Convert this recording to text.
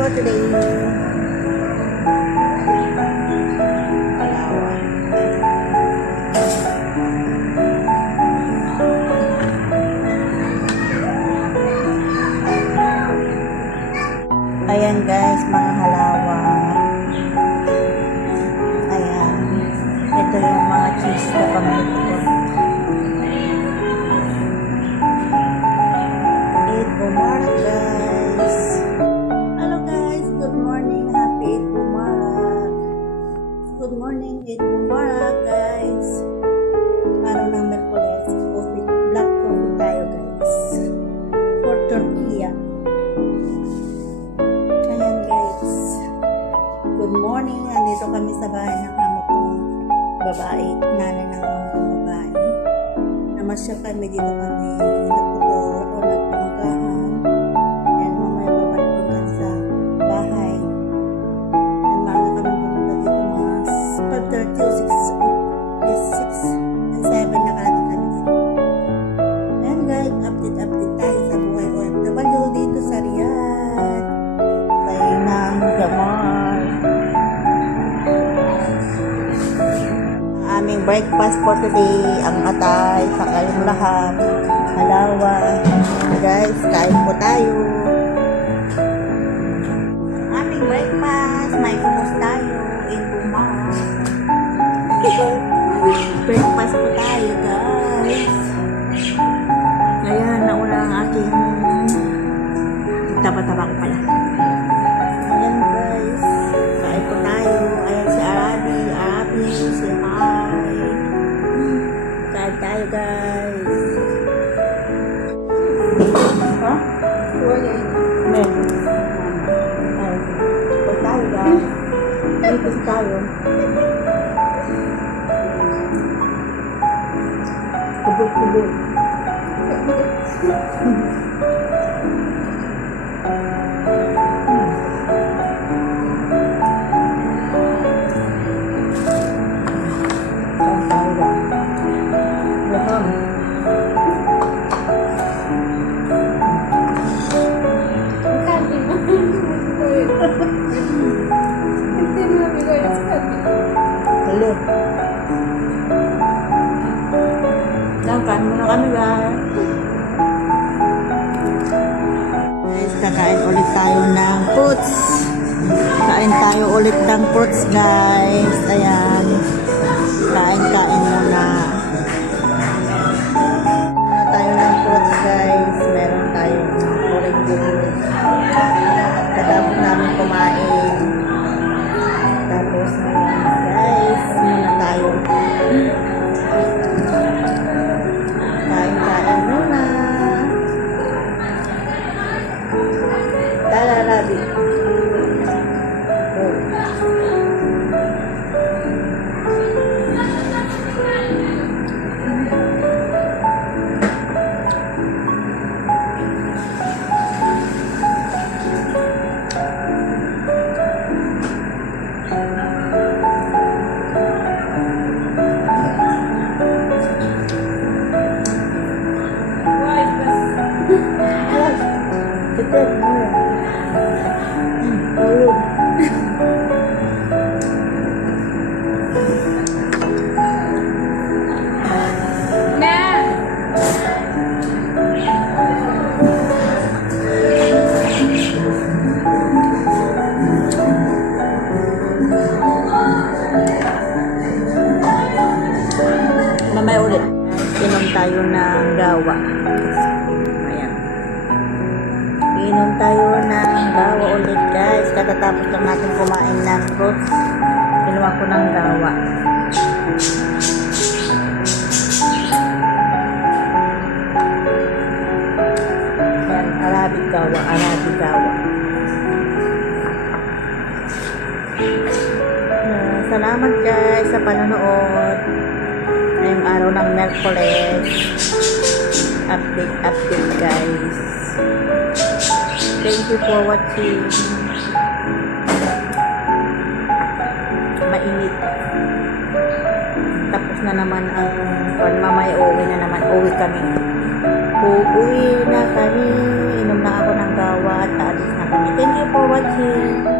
for today. Ayan guys, mga halawan. Ayan. Ito yung mga cheese na pamilya ko. Eid Mubarak guys. Hello guys, good morning. Happy Eid Mubarak. Good morning, Eid Mubarak guys. Araw ng Merkules. Black coffee tayo guys. For Turkey. Good morning, nandito kami sa bahay ng amo kong babae, nanay ng amo kong babae. Namasyal kami dito kami nagputol o nagpamagahan. And mamaya babalik din kami sa bahay. And maaga kami pumunta dito mga 5:30 o 6 and 7 nakarating kami dito. And guys, update tayo sa buhay OFW dito sa Riyadh. Kay Nang Jamal. Aming breakfast for today, ang atay, sakaling laham, halawa. Guys, kain po tayo. Aming breakfast, may hummus tayo, in Bumang. Breakfast po tayo, guys. Ayan, nauna ang aking taba-taba ko pala. Ayan, guys. Kain po tayo. Ayan si Arabi, si Hi. Kain tayo, guys. Ha? Wala. Men. Kain tayo, guys. Dito tayo. Kubot. Hello. Kain muna kami guys. Guys, kakain ulit tayo ng fruits. Kain tayo ulit ng fruits guys. Ayan. Kain muna. Tayo ng fruits guys. Meron tayong orange. Katapos namin kumain. Tapos guys, muna tayo. Kain muna. Tara, Rabi. Mamaya ulit. Inom tayo ng gawa. Ayan. Inom tayo ng gawa ulit guys. Katatapos lang natin kumain ng fruits. Inuwa ko ng gawa. Ayan. Arabic gawa. Salamat guys sa panonood. Ngayong araw ng Merkules. Update guys. Thank you for watching. Mainit. Tapos na naman ang mamaya uwi kami. uuwi na kami. Inom na ako ng gawa at aalis na kami. Thank you for watching.